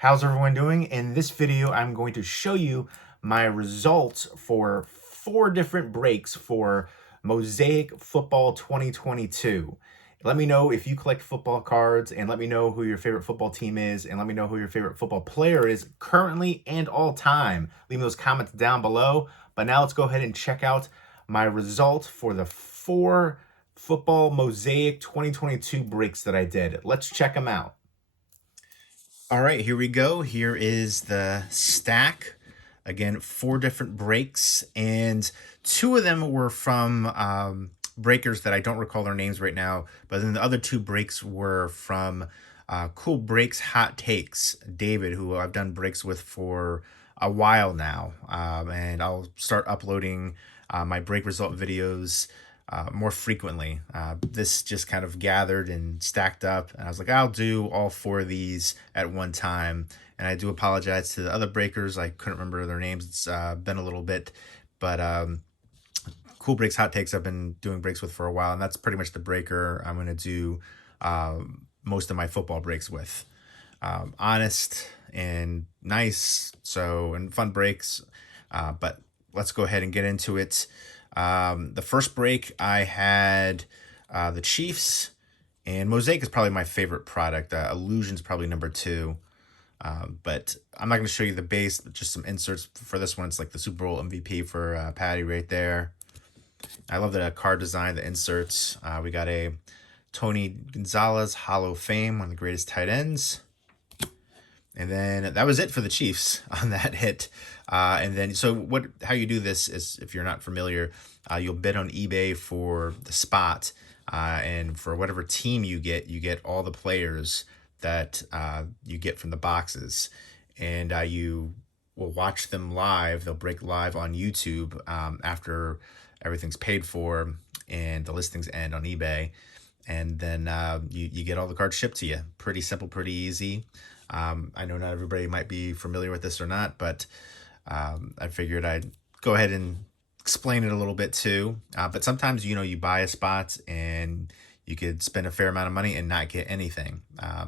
How's everyone doing? In this video, I'm going to show you my results for 4 different breaks for Mosaic Football 2022. Let me know if you collect football cards, and let me know who your favorite football team is, and let me know who your favorite football player is currently and all time. Leave those comments down below. But now let's go ahead and check out my result for the 4 Football Mosaic 2022 breaks that I did. Let's check them out. All right, here we go. Here is the stack. Again, 4 different breaks, and 2 of them were from breakers that I don't recall their names right now, but then the other 2 breaks were from Cool Breaks Hot Takes, David, who I've done breaks with for a while now, and I'll start uploading my break result videos more frequently. This just kind of gathered and stacked up, and I was like, I'll do all 4 of these at one time. And I do apologize to the other breakers. I couldn't remember their names. It's been a little bit, but Cool Breaks Hot Takes I've been doing breaks with for a while, and that's pretty much the breaker I'm going to do most of my football breaks with. Honest and nice, and fun breaks, but let's go ahead and get into it. The first break I had the Chiefs, and Mosaic is probably my favorite product. Illusion's probably number 2. But I'm not going to show you the base, but just some inserts for this one. It's like the Super Bowl MVP for Patty right there. I love the card design, the inserts. We got a Tony Gonzalez Hall of Fame, one of the greatest tight ends. And then that was it for the Chiefs on that hit. And then, how you do this is, if you're not familiar, you'll bid on eBay for the spot. And for whatever team you get all the players that you get from the boxes. And you will watch them live. They'll break live on YouTube after everything's paid for and the listings end on eBay. And then you get all the cards shipped to you. Pretty simple, pretty easy. I know not everybody might be familiar with this or not, but I figured I'd go ahead and explain it a little bit too. But sometimes, you buy a spot and you could spend a fair amount of money and not get anything.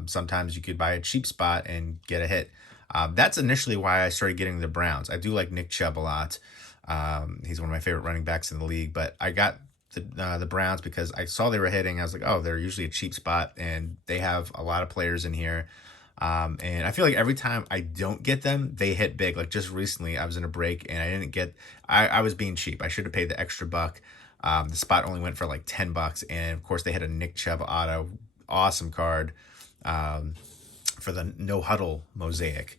Sometimes you could buy a cheap spot and get a hit. That's initially why I started getting the Browns. I do like Nick Chubb a lot. He's one of my favorite running backs in the league, but I got the Browns because I saw they were hitting. I was like, oh, they're usually a cheap spot, and they have a lot of players in here. And I feel like every time I don't get them, they hit big. Like just recently, I was in a break and I didn't get. I was being cheap. I should have paid the extra buck. The spot only went for like $10, and of course they had a Nick Chubb auto, awesome card, for the no huddle Mosaic.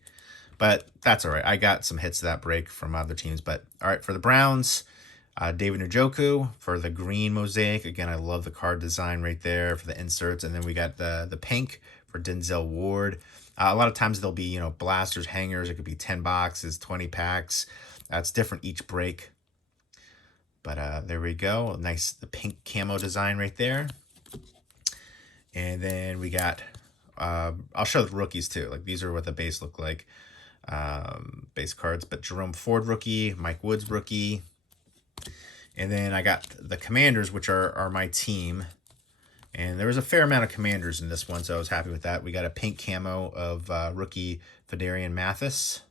But that's all right. I got some hits to that break from other teams. But all right, for the Browns, David Njoku for the green Mosaic. Again, I love the card design right there for the inserts. And then we got the pink for Denzel Ward. A lot of times there'll be, blasters, hangers. It could be 10 boxes, 20 packs. It's different each break. But there we go. Nice, the pink camo design right there. And then we got, I'll show the rookies too. Like these are what the base look like. Base cards, but Jerome Ford rookie, Mike Woods rookie. And then I got the Commanders, which are my team. And there was a fair amount of Commanders in this one, so I was happy with that. We got a pink camo of rookie Fedarian Mathis.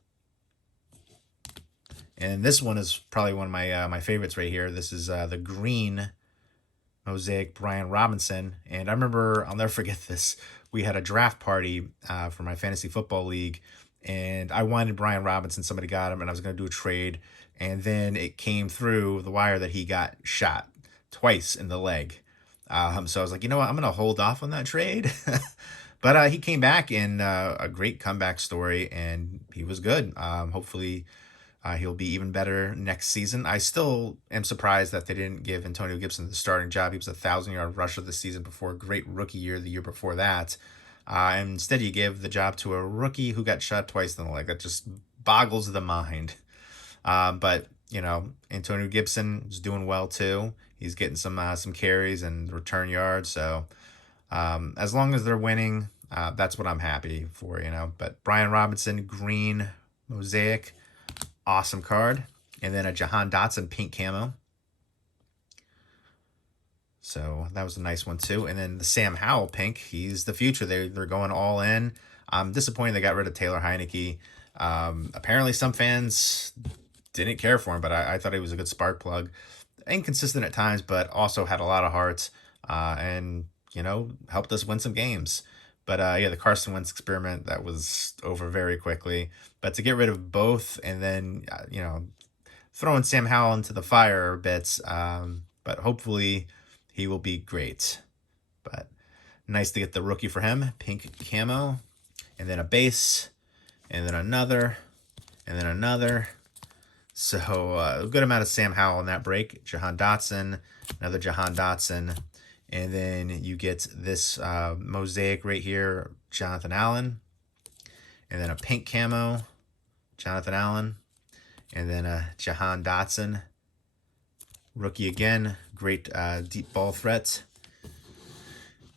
And this one is probably one of my favorites right here. This is the green Mosaic Brian Robinson. And I remember, I'll never forget this. We had a draft party for my fantasy football league, and I wanted Brian Robinson. Somebody got him, and I was going to do a trade. And then it came through the wire that he got shot twice in the leg. So I was like, you know what? I'm going to hold off on that trade. But he came back in a great comeback story, and he was good. Hopefully he'll be even better next season. I still am surprised that they didn't give Antonio Gibson the starting job. He was a 1,000-yard rusher this season before a great rookie year the year before that. And instead you give the job to a rookie who got shot twice in the leg. That just boggles the mind. But, Antonio Gibson is doing well too. He's getting some carries and return yards. So as long as they're winning, that's what I'm happy for, But Brian Robinson, green Mosaic, awesome card. And then a Jahan Dotson pink camo. So that was a nice one too. And then the Sam Howell pink, he's the future. They're going all in. I'm disappointed they got rid of Taylor Heineke. Apparently some fans didn't care for him, but I thought he was a good spark plug. Inconsistent at times, but also had a lot of heart, and, you know, helped us win some games. But yeah, the Carson Wentz experiment, that was over very quickly. But to get rid of both and then, you know, throwing Sam Howell into the fire a bit, but hopefully he will be great. But nice to get the rookie for him, pink camo, and then a base, and then another, and then another. So a good amount of Sam Howell in that break. Jahan Dotson, another Jahan Dotson, and then you get this Mosaic right here, Jonathan Allen, and then a pink camo, Jonathan Allen, and then a Jahan Dotson, rookie again, great deep ball threat.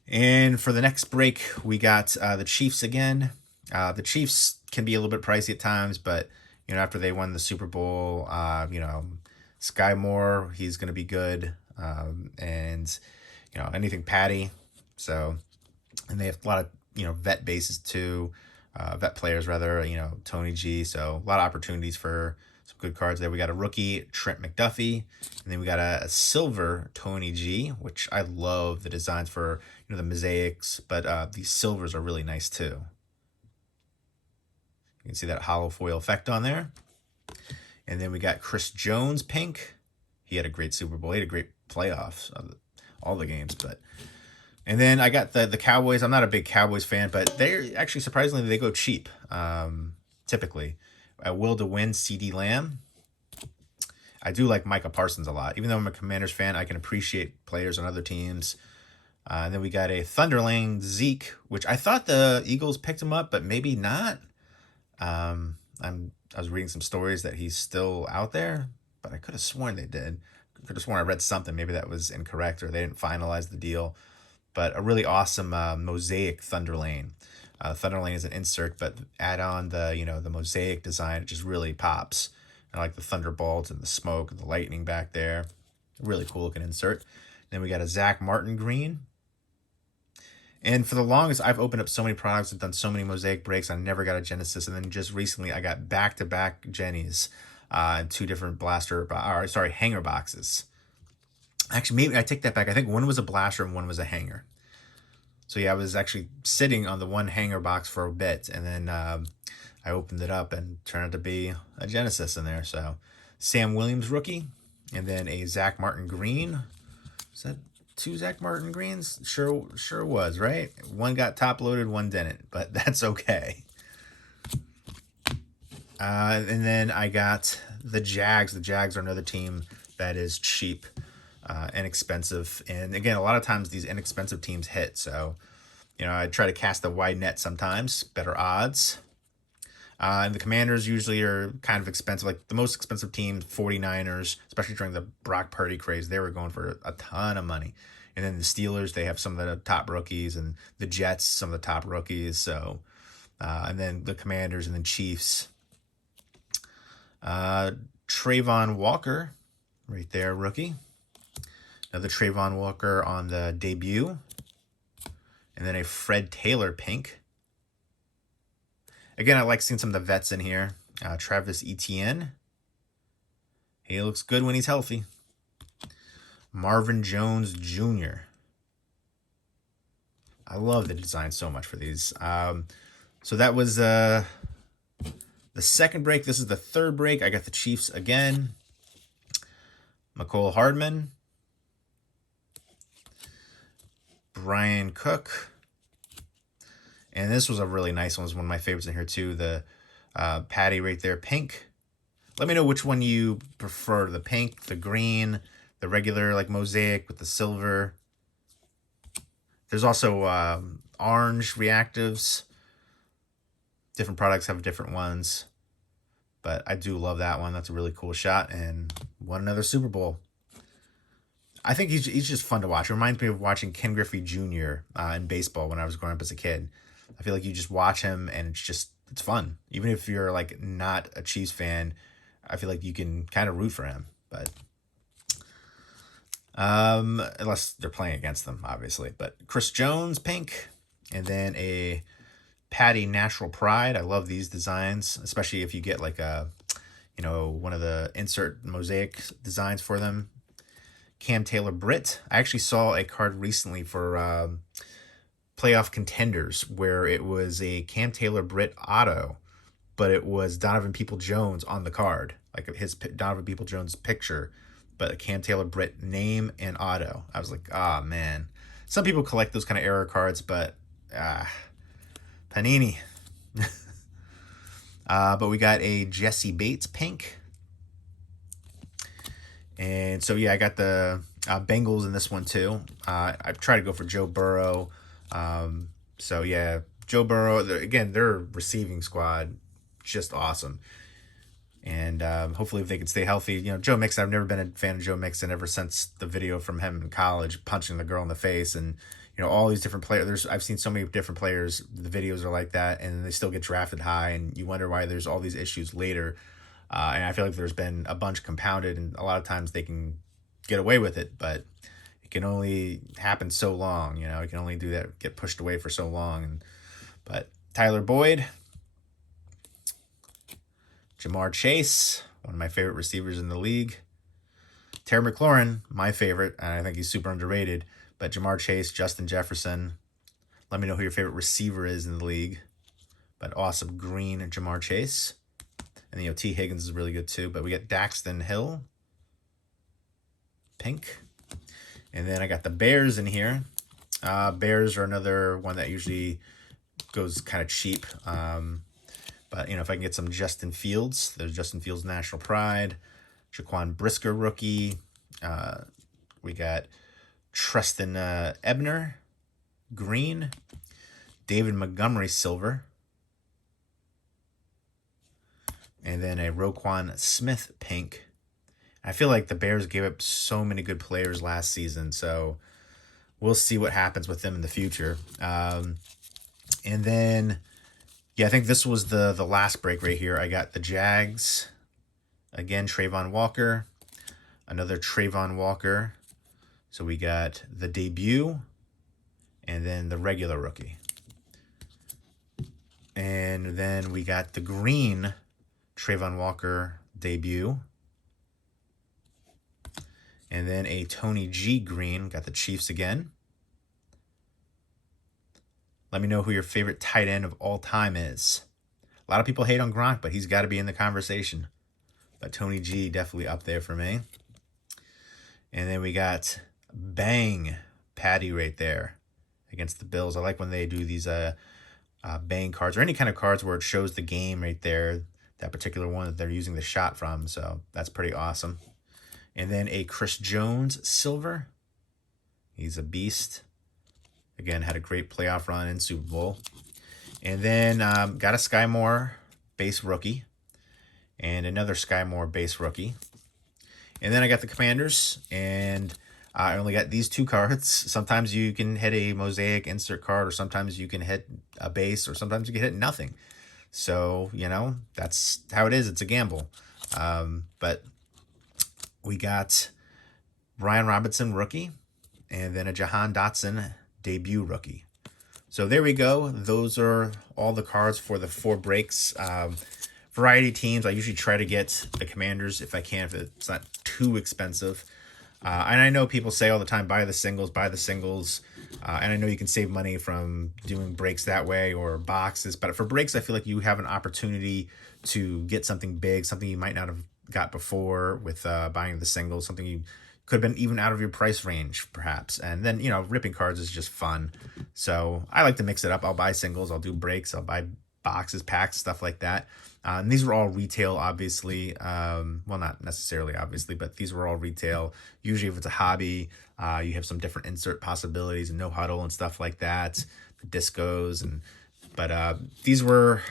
And for the next break, we got the Chiefs again. The Chiefs can be a little bit pricey at times, but you know, after they won the Super Bowl, you know, Sky Moore, he's going to be good. And, you know, anything Patty. So, and they have a lot of, you know, vet bases too, vet players rather, you know, Tony G. So a lot of opportunities for some good cards there. We got a rookie, Trent McDuffie. And then we got a silver Tony G, which I love the designs for, you know, the mosaics, but these silvers are really nice too. You can see that hollow foil effect on there. And then we got Chris Jones pink. He had a great Super Bowl. He had a great playoffs, all the games. But and then I got the Cowboys. I'm not a big Cowboys fan, but they're actually surprisingly they go cheap. Typically, Will to Win, CD Lamb. I do like Micah Parsons a lot. Even though I'm a Commanders fan, I can appreciate players on other teams. And then we got a Thunderling Zeke, which I thought the Eagles picked him up, but maybe not. I was reading some stories that he's still out there, but I could have sworn they did. Could have sworn I read something. Maybe that was incorrect or they didn't finalize the deal. But a really awesome Mosaic Thunderlane. Thunderlane is an insert, but add on the, you know, the Mosaic design. It just really pops. I like the thunderbolts and the smoke and the lightning back there. Really cool looking insert. Then we got a Zach Martin green. And for the longest, I've opened up so many products and done so many Mosaic breaks. I never got a Genesis. And then just recently, I got back-to-back Jennies in two different hanger boxes. Actually, maybe I take that back. I think one was a blaster and one was a hanger. So yeah, I was actually sitting on the one hanger box for a bit. And then I opened it up and turned out to be a Genesis in there. So Sam Williams rookie. And then a Zach Martin green. Is that 2 Zach Martin greens? Sure was, right? One got top loaded, one didn't, but that's okay. And then I got the Jags. The Jags are another team that is cheap, inexpensive. And again, a lot of times these inexpensive teams hit. So, you know, I try to cast the wide net sometimes, better odds. And the Commanders usually are kind of expensive. Like the most expensive team, 49ers, especially during the Brock Purdy craze, they were going for a ton of money. And then the Steelers, they have some of the top rookies, and the Jets, some of the top rookies. So, and then the Commanders, and then Chiefs. Trayvon Walker, right there, rookie. Another Trayvon Walker on the debut. And then a Fred Taylor pink. Again, I like seeing some of the vets in here. Travis Etienne. He looks good when he's healthy. Marvin Jones Jr. I love the design so much for these. So that was the second break. This is the third break. I got the Chiefs again. McCole Hardman. Brian Cook. And this was a really nice one. It was one of my favorites in here too. The Patty right there, pink. Let me know which one you prefer. The pink, the green, the regular like Mosaic with the silver. There's also orange reactives. Different products have different ones. But I do love that one. That's a really cool shot. And won another Super Bowl. I think he's just fun to watch. It reminds me of watching Ken Griffey Jr. In baseball when I was growing up as a kid. I feel like you just watch him and it's fun. Even if you're like not a Chiefs fan, I feel like you can kind of root for him. But unless they're playing against them, obviously. But Chris Jones, pink. And then a Patty Natural Pride. I love these designs, especially if you get like a, one of the insert Mosaic designs for them. Cam Taylor Britt. I actually saw a card recently for playoff contenders where it was a Cam Taylor Britt auto, but it was Donovan People-Jones on the card, like his Donovan People-Jones picture, but a Cam Taylor Britt name and auto. I was like, ah, man. Some people collect those kind of error cards, but Panini. But we got a Jesse Bates pink. And so, yeah, I got the Bengals in this one, too. I tried to go for Joe Burrow. So, yeah, Joe Burrow, again, their receiving squad, just awesome. And hopefully if they can stay healthy. Joe Mixon, I've never been a fan of Joe Mixon ever since the video from him in college punching the girl in the face. And, all these different players. I've seen so many different players. The videos are like that, and they still get drafted high. And you wonder why there's all these issues later. And I feel like there's been a bunch compounded, and a lot of times they can get away with it, but it can only happen so long. It can only do that, get pushed away for so long. But Tyler Boyd, Jamar Chase, one of my favorite receivers in the league. Terry McLaurin, my favorite, and I think he's super underrated. But Jamar Chase, Justin Jefferson. Let me know who your favorite receiver is in the league. But awesome green Jamar Chase. And T. Higgins is really good too. But we got Daxton Hill, pink. And then I got the Bears in here. Bears are another one that usually goes kind of cheap. But, if I can get some Justin Fields, there's Justin Fields National Pride, Jaquan Brisker rookie. We got Tristan Ebner, green, David Montgomery silver, and then a Roquan Smith pink. I feel like the Bears gave up so many good players last season, so we'll see what happens with them in the future. And then, yeah, I think this was the last break right here. I got the Jags, again, Trayvon Walker, another Trayvon Walker. So we got the debut and then the regular rookie. And then we got the green Trayvon Walker debut. And then a Tony G green. Got the Chiefs again. Let me know who your favorite tight end of all time is. A lot of people hate on Gronk, but he's got to be in the conversation. But Tony G definitely up there for me. And then we got Bang Patty right there against the Bills. I like when they do these Bang cards or any kind of cards where it shows the game right there, that particular one that they're using the shot from. So that's pretty awesome. And then a Chris Jones silver. He's a beast. Again, had a great playoff run in Super Bowl. And then got a Sky Moore base rookie. And another Sky Moore base rookie. And then I got the Commanders. And I only got these two cards. Sometimes you can hit a Mosaic insert card. Or sometimes you can hit a base. Or sometimes you can hit nothing. So, that's how it is. It's a gamble. But we got Brian Robinson rookie. And then a Jahan Dotson debut rookie. So there we go. Those are all the cards for the 4 breaks. Variety teams. I usually try to get the Commanders if I can, if it's not too expensive. And I know people say all the time, buy the singles, buy the singles. And I know you can save money from doing breaks that way or boxes. But for breaks, I feel like you have an opportunity to get something big, something you might not have got before with buying the singles, something you could have been even out of your price range, perhaps. And then, ripping cards is just fun. So I like to mix it up. I'll buy singles. I'll do breaks. I'll buy boxes, packs, stuff like that. And these were all retail, obviously. Well, not necessarily, obviously, but these were all retail. Usually if it's a hobby, you have some different insert possibilities and no huddle and stuff like that. The discos. But these were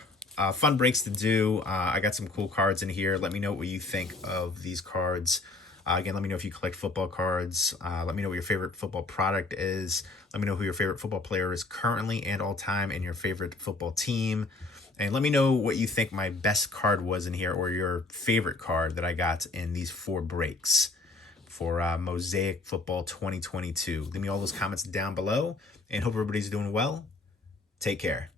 fun breaks to do. I got some cool cards in here. Let me know what you think of these cards. Again, let me know if you collect football cards. Let me know what your favorite football product is. Let me know who your favorite football player is currently and all time and your favorite football team. And let me know what you think my best card was in here or your favorite card that I got in these 4 breaks for Mosaic Football 2022. Leave me all those comments down below and hope everybody's doing well. Take care.